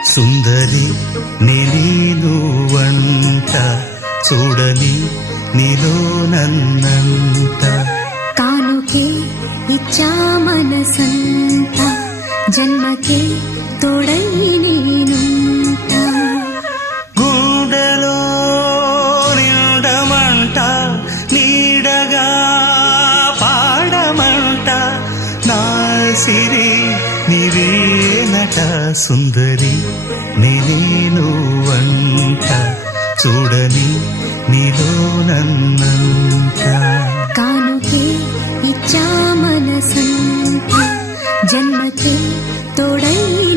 సుందరి నేను వంట చూడని నీలో నన్నంత కానుకే ఇచ్చా మనసంత జన్మకే తోడై నేనుంట గుండెలో నిండమంట నీడగా పాడమంట నా సిరి నీవేనట సుందరి నేను వంట చూడని నీలో నన్నంత కానుకే ఇచ్చా మనసంత జన్మకే తోడై